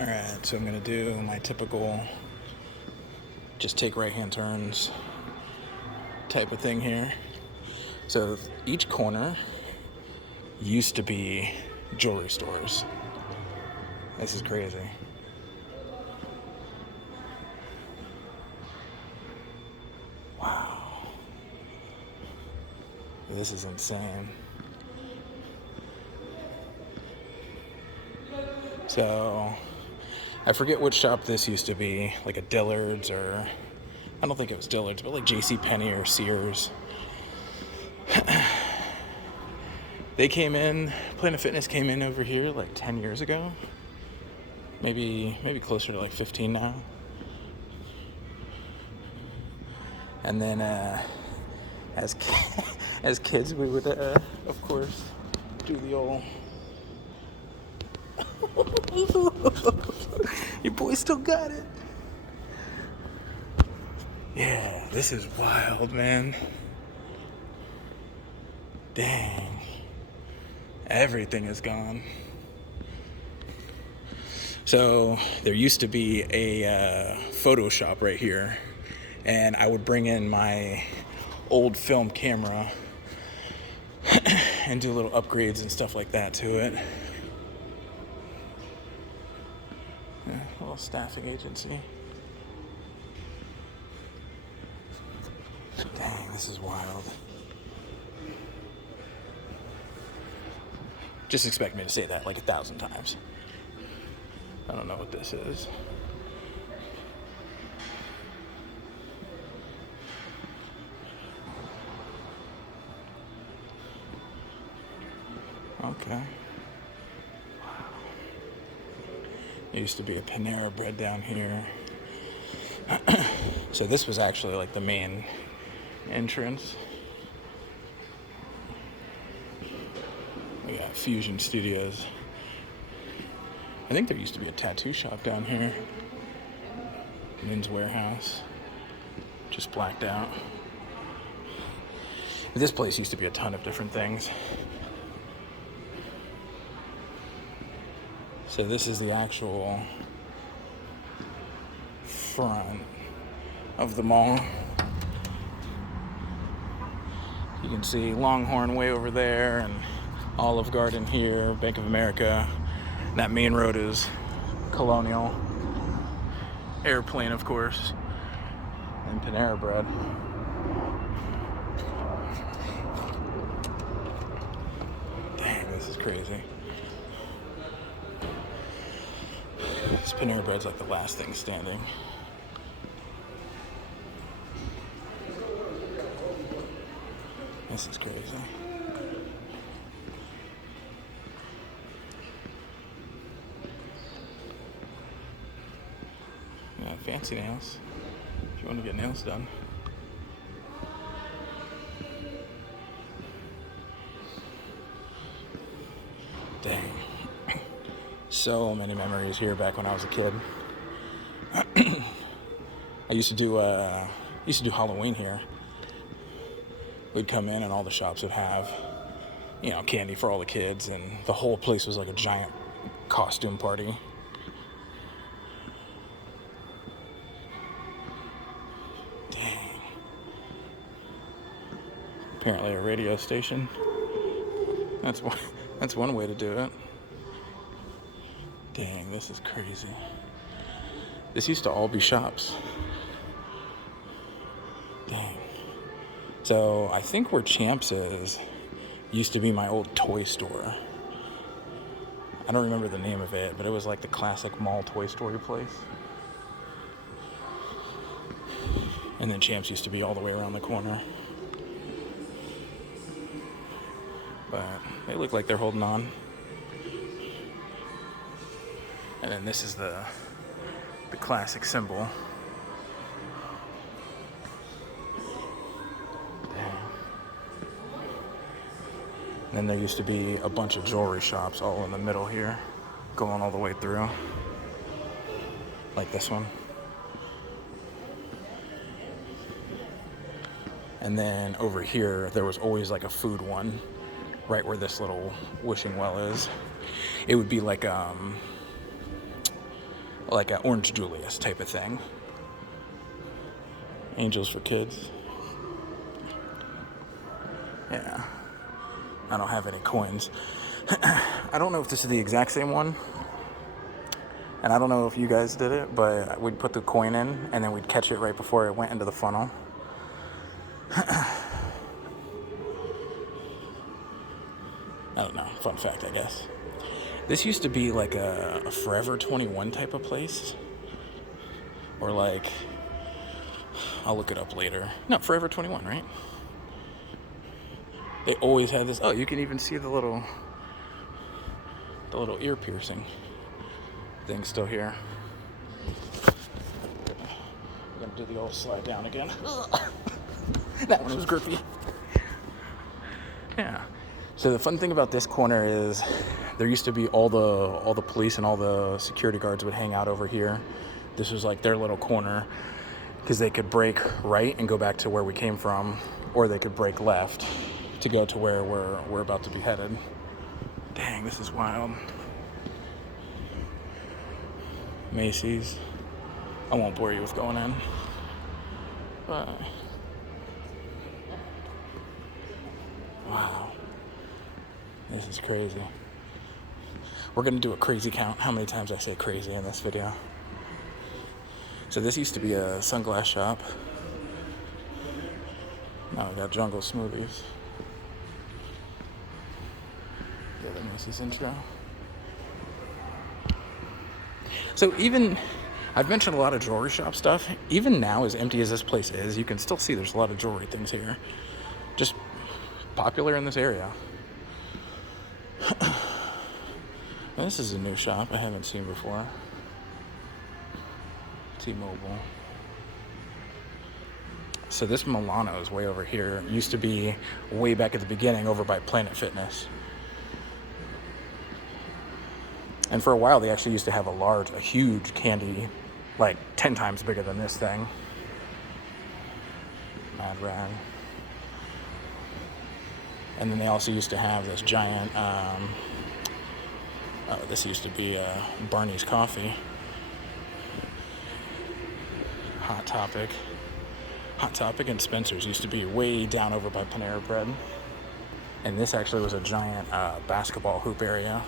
Alright, so I'm going to do my typical just take right-hand turns type of thing here. So each corner used to be jewelry stores. This is crazy. Wow. This is insane. So I forget which shop this used to be, like a Dillard's, or I don't think it was Dillard's, but like JCPenney or Sears. They came in, Planet Fitness came in over here like 10 years ago. Maybe closer to like 15 now. And then as kids, we would, of course, do the old... Your boy still got it. Yeah, this is wild, man. Dang. Everything is gone. So there used to be a photo shop right here, and I would bring in my old film camera and do little upgrades and stuff like that to it. Yeah, a little staffing agency. Dang, this is wild. Just expect me to say that like 1,000 times. I don't know what this is. Okay. Wow. There used to be a Panera Bread down here. So this was actually like the main entrance. We got Fusion Studios. I think there used to be a tattoo shop down here. Men's Warehouse. Just blacked out. This place used to be a ton of different things. So this is the actual front of the mall. You can see Longhorn way over there, and Olive Garden here, Bank of America. That main road is Colonial. Airplane, of course. And Panera Bread. Dang, this is crazy. This Panera Bread's like the last thing standing. This is crazy. Yeah, fancy nails. If you want to get nails done. Dang. So many memories here back when I was a kid. I used to do Halloween here. We'd come in and all the shops would have, candy for all the kids, and the whole place was like a giant costume party. Dang. Apparently a radio station. That's one way to do it. Dang, this is crazy. This used to all be shops. Dang. So I think where Champs is used to be my old toy store. I don't remember the name of it, but it was like the classic mall toy store place. And then Champs used to be all the way around the corner. But they look like they're holding on. And then this is the classic symbol. And then there used to be a bunch of jewelry shops all in the middle here, going all the way through. Like this one. And then over here, there was always like a food one, right where this little wishing well is. It would be like, like an Orange Julius type of thing. Angels for kids. Yeah. I don't have any coins. I don't know if this is the exact same one. And I don't know if you guys did it, but we'd put the coin in and then we'd catch it right before it went into the funnel. I don't know. Fun fact, I guess. This used to be like a Forever 21 type of place. Or like, I'll look it up later. No, Forever 21, right? They always had this. Oh, you can even see the little ear piercing thing still here. I'm gonna do the old slide down again. That one was grippy. Yeah. So the fun thing about this corner is there used to be all the police and all the security guards would hang out over here. This was like their little corner because they could break right and go back to where we came from, or they could break left to go to where we're about to be headed. Dang, this is wild. Macy's. I won't bore you with going in. But wow. This is crazy. We're gonna do a crazy count. How many times I say crazy in this video? So this used to be a sunglass shop. Now we got Jungle Smoothies. Yeah, the Macy's intro. So even, I've mentioned a lot of jewelry shop stuff. Even now, as empty as this place is, you can still see there's a lot of jewelry things here. Just popular in this area. This is a new shop I haven't seen before. T-Mobile. So this Milano is way over here. It used to be way back at the beginning over by Planet Fitness. And for a while, they actually used to have a huge candy, like 10 times bigger than this thing. Mad Rag. And then they also used to have this giant, this used to be Barney's Coffee. Hot Topic. Hot Topic and Spencer's used to be way down over by Panera Bread. And this actually was a giant basketball hoop area.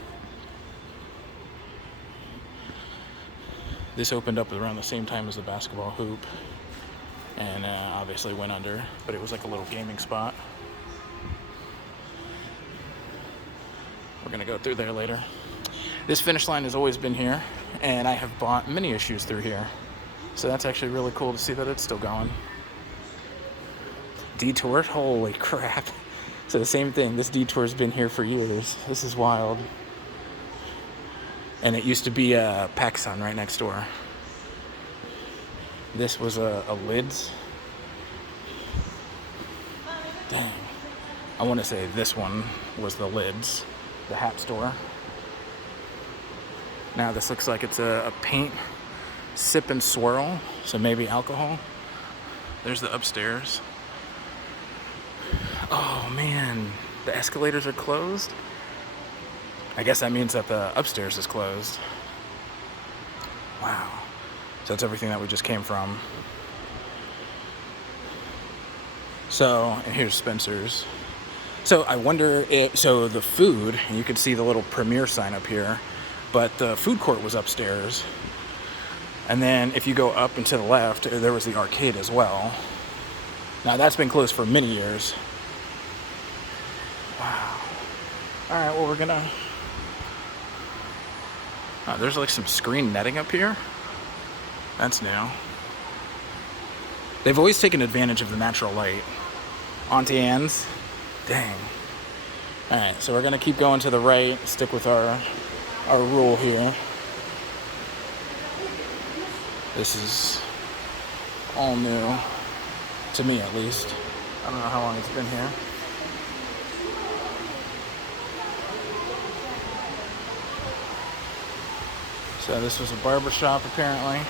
This opened up around the same time as the basketball hoop, and obviously went under, but it was like a little gaming spot. We're gonna go through there later. This Finish Line has always been here, and I have bought many issues through here. So that's actually really cool to see that it's still going. Detour, holy crap. So the same thing, this detour's been here for years. This is wild. And it used to be a PacSun right next door. This was a Lids. Dang. I want to say this one was the Lids, the hat store. Now this looks like it's a paint sip and swirl, so maybe alcohol. There's the upstairs. Oh man, the escalators are closed. I guess that means that the upstairs is closed. Wow. So that's everything that we just came from. So, and here's Spencer's. So I wonder if, so the food, and you can see the little premiere sign up here, but the food court was upstairs. And then if you go up and to the left, there was the arcade as well. Now that's been closed for many years. Wow. All right, well, we're gonna, oh, there's like some screen netting up here. That's new. They've always taken advantage of the natural light. Auntie Anne's. Dang. All right, so we're gonna keep going to the right, stick with our rule here. This is all new, to me at least. I don't know how long it's been here. So this was a barber shop apparently.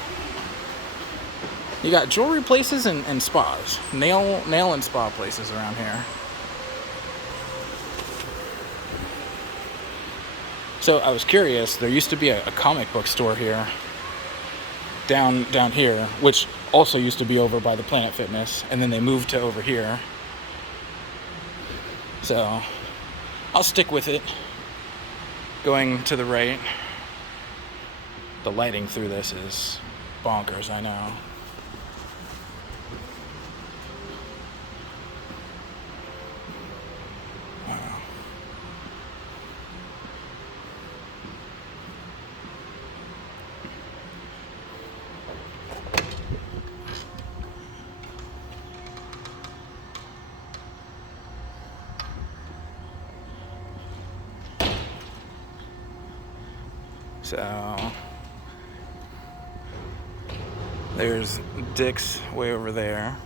You got jewelry places and spas. Nail and spa places around here. So I was curious, there used to be a comic book store here. down here, which also used to be over by the Planet Fitness, and then they moved to over here. So I'll stick with it. Going to the right. The lighting through this is bonkers, I know. Wow. So there's Dick's way over there.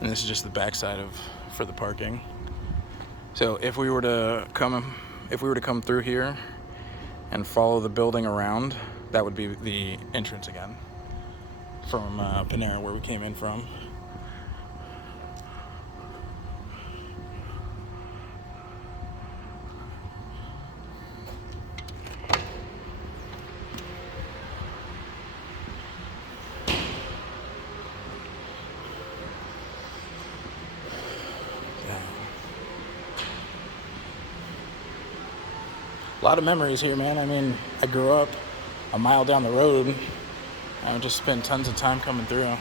And this is just the backside for the parking. So if we were to come through here and follow the building around, that would be the entrance again from Panera, where we came in from. A lot of memories here, man. I mean, I grew up a mile down the road. I just spent tons of time coming through,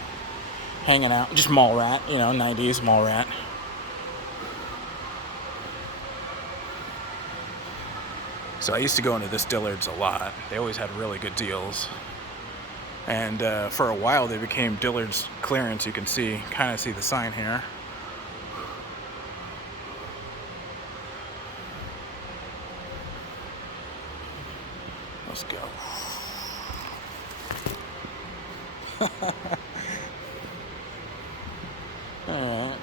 hanging out. Just mall rat, 90s mall rat. So I used to go into this Dillard's a lot. They always had really good deals. And for a while, they became Dillard's clearance. You can kind of see the sign here. Let's go. All right.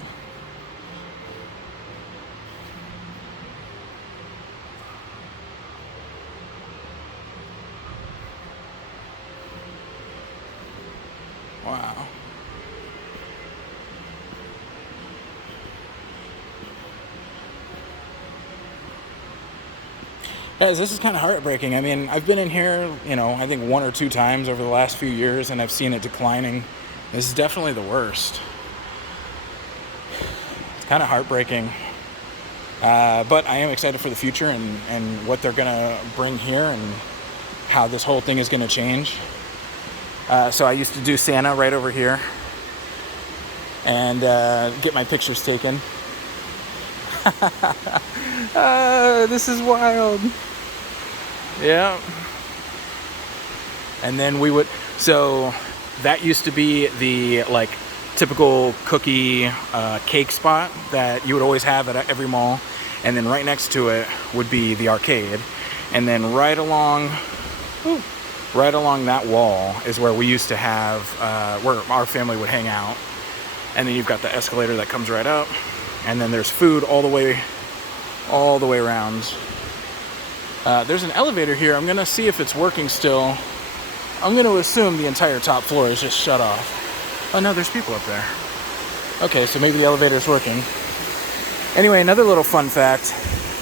Wow. Guys, this is kind of heartbreaking. I mean, I've been in here, I think 1 or 2 times over the last few years, and I've seen it declining. This is definitely the worst. It's kind of heartbreaking. But I am excited for the future and what they're going to bring here and how this whole thing is going to change. So I used to do Santa right over here and get my pictures taken. This is wild. Yeah. And then so that used to be the typical cookie cake spot that you would always have at every mall. And then right next to it would be the arcade. And then right along that wall is where we used to have, where our family would hang out. And then you've got the escalator that comes right up. And then there's food all the way around. There's an elevator here. I'm going to see if it's working still. I'm going to assume the entire top floor is just shut off. Oh no, there's people up there. Okay, so maybe the elevator's working. Anyway, another little fun fact.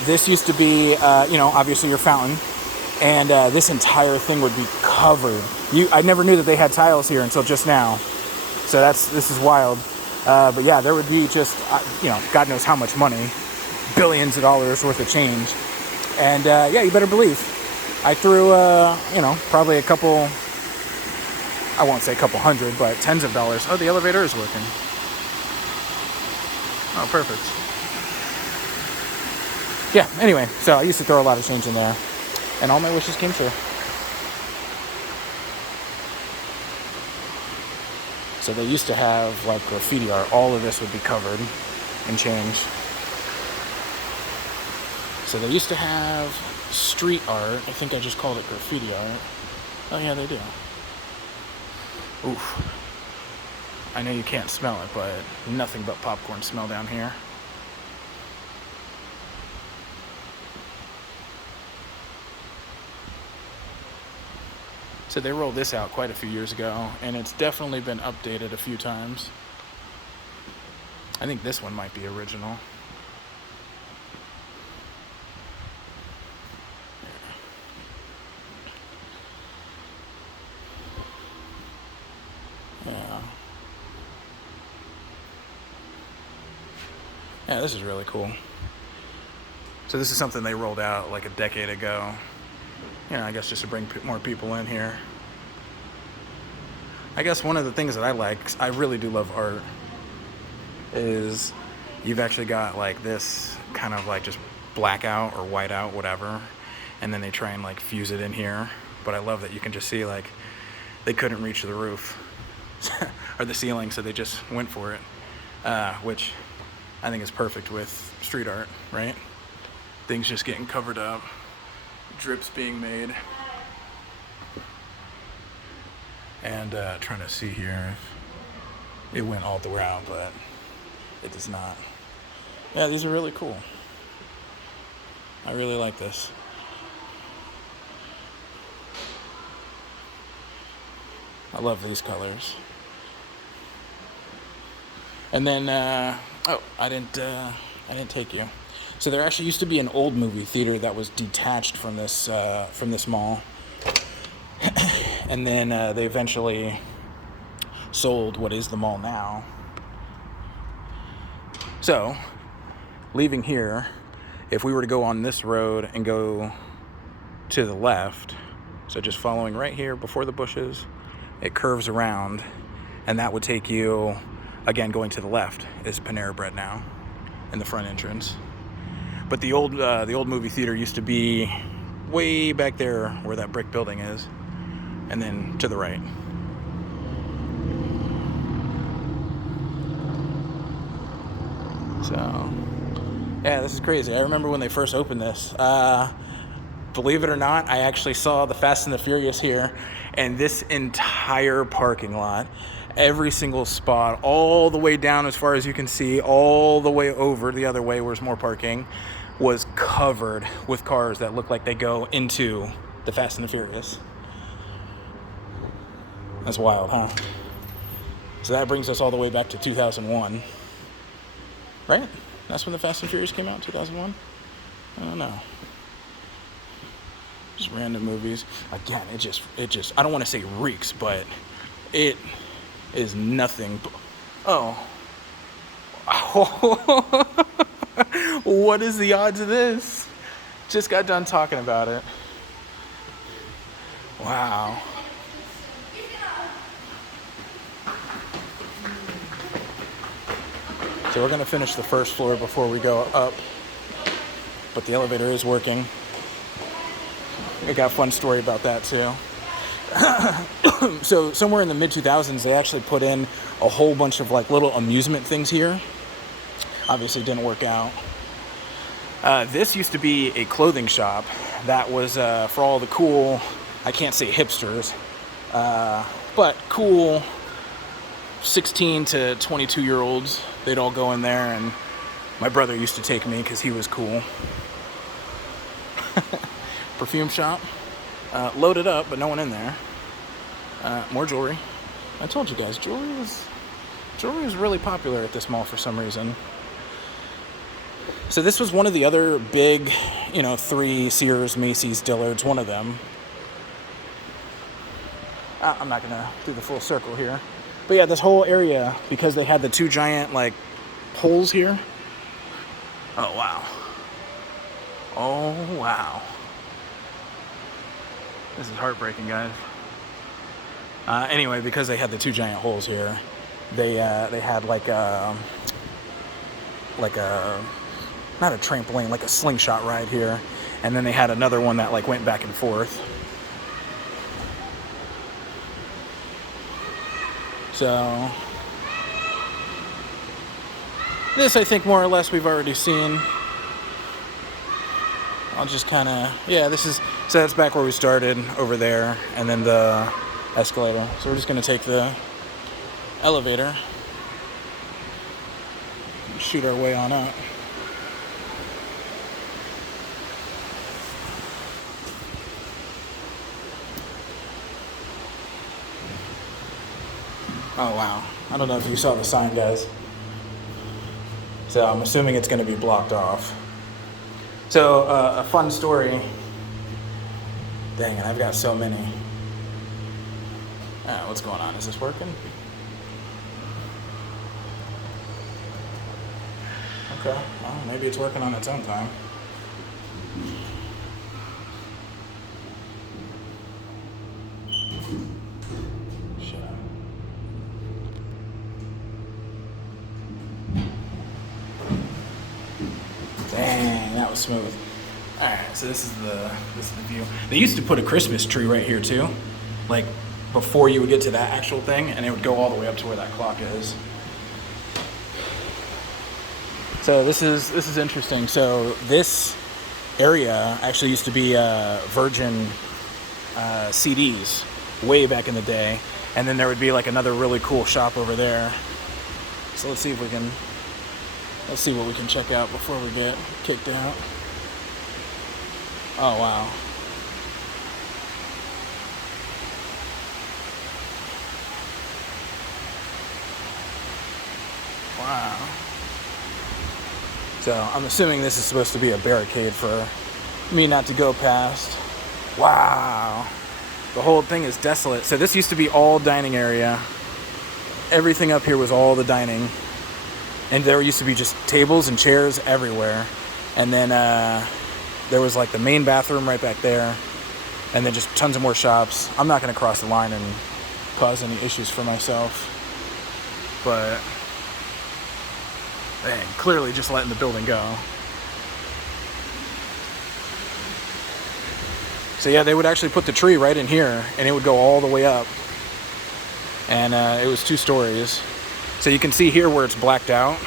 This used to be, obviously your fountain. And this entire thing would be covered. I never knew that they had tiles here until just now. So this is wild. But yeah, there would be just, God knows how much money. Billions of dollars worth of change. And yeah, you better believe. I threw, probably a couple, I won't say a couple hundred, but tens of dollars. Oh, the elevator is working. Oh, perfect. Yeah, anyway, so I used to throw a lot of change in there. And all my wishes came true. So they used to have graffiti art. All of this would be covered in change. So they used to have street art. I think I just called it graffiti art. Oh yeah, they do. Oof. I know you can't smell it, but nothing but popcorn smell down here. So they rolled this out quite a few years ago, and it's definitely been updated a few times. I think this one might be original. Yeah, this is really cool. So this is something they rolled out like a decade ago. You know, I guess just to bring more people in here. I guess one of the things that I like, 'cause I really do love art, is you've actually got like this kind of like just blackout or whiteout, whatever, and then they try and like fuse it in here. But I love that you can just see like they couldn't reach the roof or the ceiling, so they just went for it, which I think is perfect with street art, right? Things just getting covered up, drips being made. And trying to see here if it went all the way out, but it does not. Yeah, these are really cool. I really like this. I love these colors. And then, I didn't take you. So there actually used to be an old movie theater that was detached from this mall. And then they eventually sold what is the mall now. So, leaving here, if we were to go on this road and go to the left, so just following right here before the bushes, it curves around, and that would take you, again, going to the left is Panera Bread now, in the front entrance. But the old movie theater used to be way back there where that brick building is. And then to the right. So, yeah, this is crazy. I remember when they first opened this. Believe it or not, I actually saw the Fast and the Furious here, and this entire parking lot, every single spot, all the way down as far as you can see, all the way over the other way where's more parking, was covered with cars that look like they go into the Fast and the Furious. That's wild, huh? So that brings us all the way back to 2001. Right? That's when the Fast and Furious came out, 2001? I don't know. Just random movies. Again, it just I don't want to say reeks, but it is nothing. Oh. What is the odds of this? Just got done talking about it. Wow. So we're going to finish the first floor before we go up. But the elevator is working. I got a fun story about that too. So somewhere in the mid-2000s, they actually put in a whole bunch of like little amusement things here. Obviously didn't work out. This used to be a clothing shop that was for all the cool, I can't say hipsters, but cool 16 to 22-year-olds. They'd all go in there, and my brother used to take me because he was cool. Perfume shop. Loaded up, but no one in there. More jewelry. I told you guys, jewelry is really popular at this mall for some reason. So this was one of the other big, 3 Sears, Macy's, Dillard's, one of them. I'm not going to do the full circle here. But yeah, this whole area, because they had the 2 giant, holes here. Oh, wow. Oh, wow. This is heartbreaking, guys. Anyway, because they had the 2 giant holes here, they had like a not a trampoline, like a slingshot ride here, and then they had another one that went back and forth. So this, I think, more or less we've already seen. I'll just kind of, so that's back where we started, over there, and then the escalator. So we're just going to take the elevator and shoot our way on up. Oh, wow. I don't know if you saw the sign, guys. So I'm assuming it's going to be blocked off. So, a fun story. Dang it, I've got so many. What's going on? Is this working? Okay. Well, maybe it's working on its own time. Shut up. Dang, that was smooth. Alright, so this is the view. They used to put a Christmas tree right here too. Like before you would get to that actual thing, and it would go all the way up to where that clock is. So this is interesting. So this area actually used to be Virgin CDs way back in the day, and then there would be like another really cool shop over there. So let's see what we can check out before we get kicked out. Oh wow. Wow. So I'm assuming this is supposed to be a barricade for me not to go past. Wow. The whole thing is desolate. So this used to be all dining area. Everything up here was all the dining. And there used to be just tables and chairs everywhere. And then there was like the main bathroom right back there. And then just tons of more shops. I'm not going to cross the line and cause any issues for myself. But dang, clearly just letting the building go. So yeah, they would actually put the tree right in here, and it would go all the way up. And it was 2 stories. So you can see here where it's blacked out.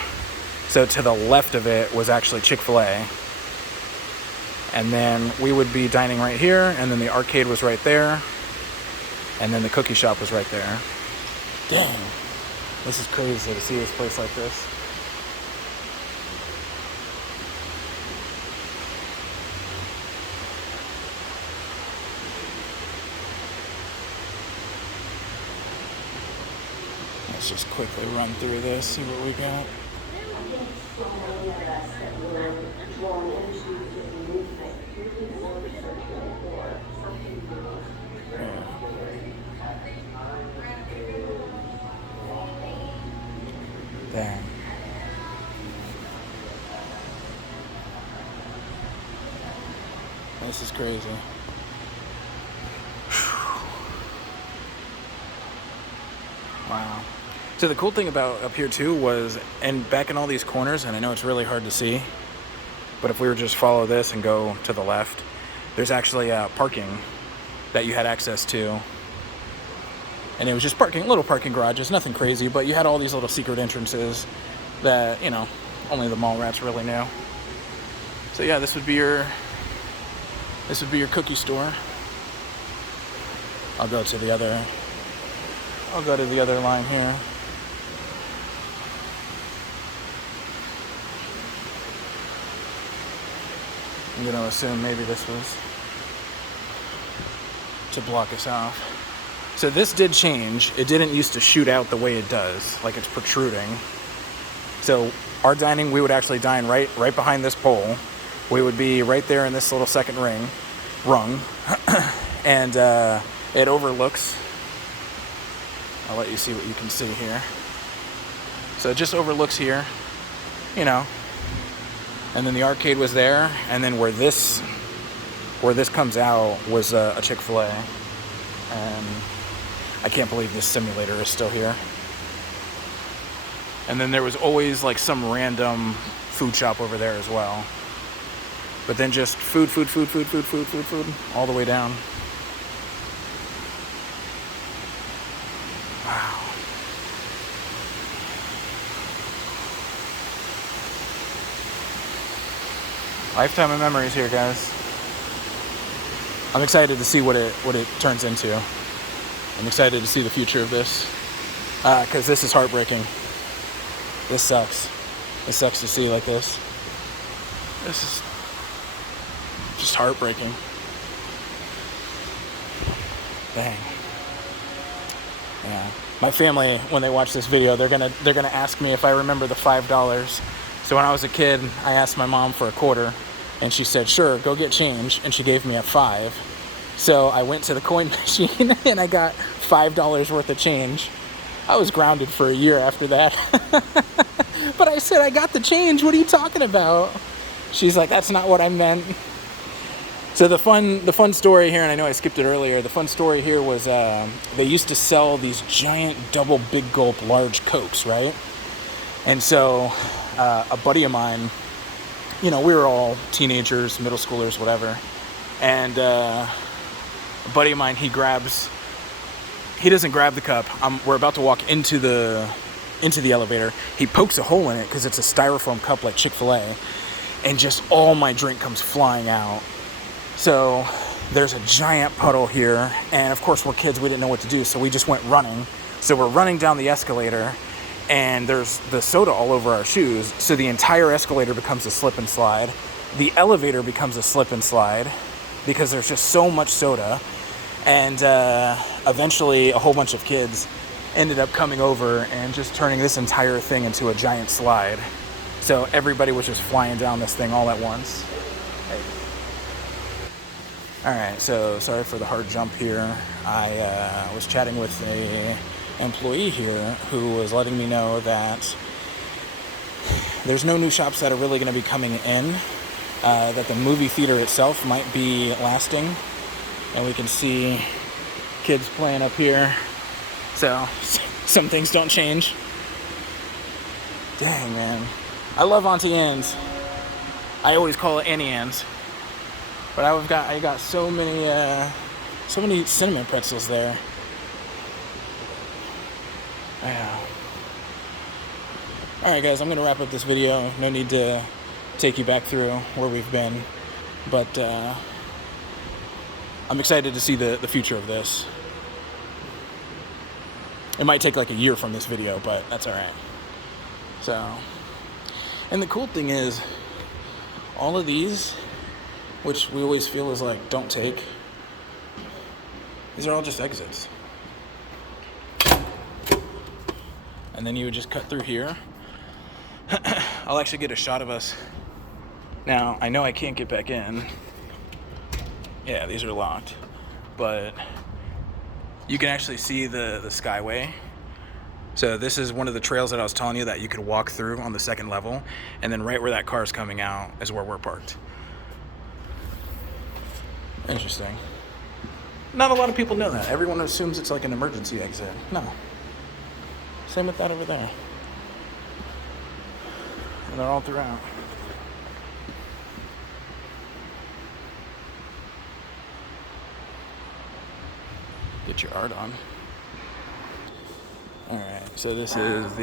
So to the left of it was actually Chick-fil-A. And then we would be dining right here, and then the arcade was right there. And then the cookie shop was right there. Dang, this is crazy to see this place like this. Let's just quickly run through this, see what we got. Dang. This is crazy. Wow. So the cool thing about up here too was, and back in all these corners, and I know it's really hard to see, but if we were just follow this and go to the left, there's actually parking that you had access to. And it was just parking, little parking garages, nothing crazy, but you had all these little secret entrances that, you know, only the mall rats really knew. So yeah, this would be your cookie store. I'll go to the other line here. I'm going to assume maybe this was to block us off. So this did change. It didn't used to shoot out the way it does, like it's protruding. So our dining, we would actually dine right behind this pole. We would be right there in this little second rung, and it overlooks. I'll let you see what you can see here. So it just overlooks here, you know. And then the arcade was there, and then where this comes out was a Chick-fil-A. And I can't believe this simulator is still here. And then there was always like some random food shop over there as well. But then just food, all the way down. Wow. Lifetime of memories here, guys. I'm excited to see what it turns into. I'm excited to see the future of this. Because this is heartbreaking. This sucks. It sucks to see like this. This is just heartbreaking. Dang. Yeah. My family, when they watch this video, they're gonna ask me if I remember the $5. So when I was a kid, I asked my mom for a quarter, and she said, "Sure, go get change," and she gave me a 5. So I went to the coin machine and I got $5 worth of change. I was grounded for a year after that. But I said, I got the change. What are you talking about? She's like, that's not what I meant. So the fun story here, and I know I skipped it earlier, the fun story here was they used to sell these giant double big gulp large Cokes, right? And so a buddy of mine, you know, we were all teenagers, middle schoolers, whatever. And a buddy of mine, he doesn't grab the cup. We're about to walk into the elevator. He pokes a hole in it because it's a styrofoam cup like Chick-fil-A. And just all my drink comes flying out. So there's a giant puddle here. And of course, we're kids. We didn't know what to do. So we just went running. So we're running down the escalator. And there's the soda all over our shoes. So the entire escalator becomes a slip and slide. The elevator becomes a slip and slide because there's just so much soda. And eventually a whole bunch of kids ended up coming over and just turning this entire thing into a giant slide. So everybody was just flying down this thing all at once. All right, so sorry for the hard jump here. I was chatting with a employee here who was letting me know that there's no new shops that are really going to be coming in, that the movie theater itself might be lasting, and we can see kids playing up here, so some things don't change. Dang, man, I love Auntie Anne's. I always call it Annie Anne's, but I got so many cinnamon pretzels there. Yeah. Alright guys, I'm going to wrap up this video. No need to take you back through where we've been. But I'm excited to see the future of this. It might take like a year from this video, but that's alright. So, and the cool thing is, all of these, which we always feel is like, don't take, these are all just exits. And then you would just cut through here. I'll actually get a shot of us. Now, I know I can't get back in. Yeah, these are locked. But you can actually see the Skyway. So this is one of the trails that I was telling you that you could walk through on the second level. And then right where that car is coming out is where we're parked. Interesting. Not a lot of people know that. Everyone assumes it's like an emergency exit. No. Same with that over there. And they're all throughout. Get your art on. Alright, so this is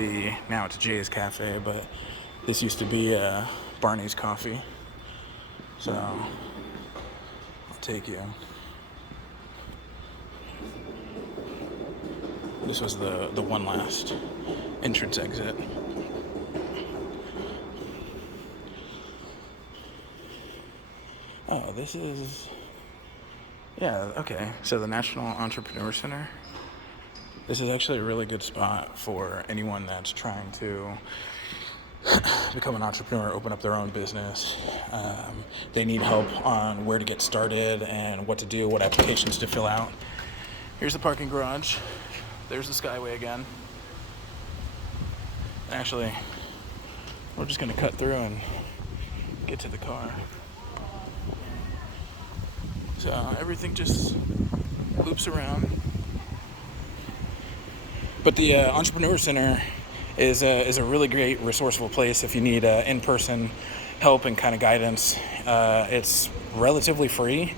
now it's Jay's Cafe, but this used to be Barney's Coffee. So, I'll take you. This was the one last entrance exit. Oh, this is... Yeah, okay. So the National Entrepreneur Center. This is actually a really good spot for anyone that's trying to become an entrepreneur, open up their own business. They need help on where to get started and what to do, what applications to fill out. Here's the parking garage. There's the Skyway again. Actually, we're just gonna cut through and get to the car. So everything just loops around. But the Entrepreneur Center is a really great, resourceful place if you need in-person help and kind of guidance. It's relatively free.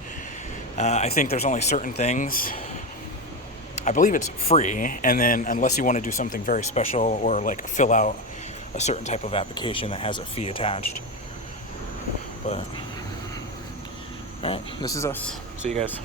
I think there's only certain things. I believe it's free, and then unless you want to do something very special or like fill out a certain type of application that has a fee attached. But, alright, this is us. See you guys.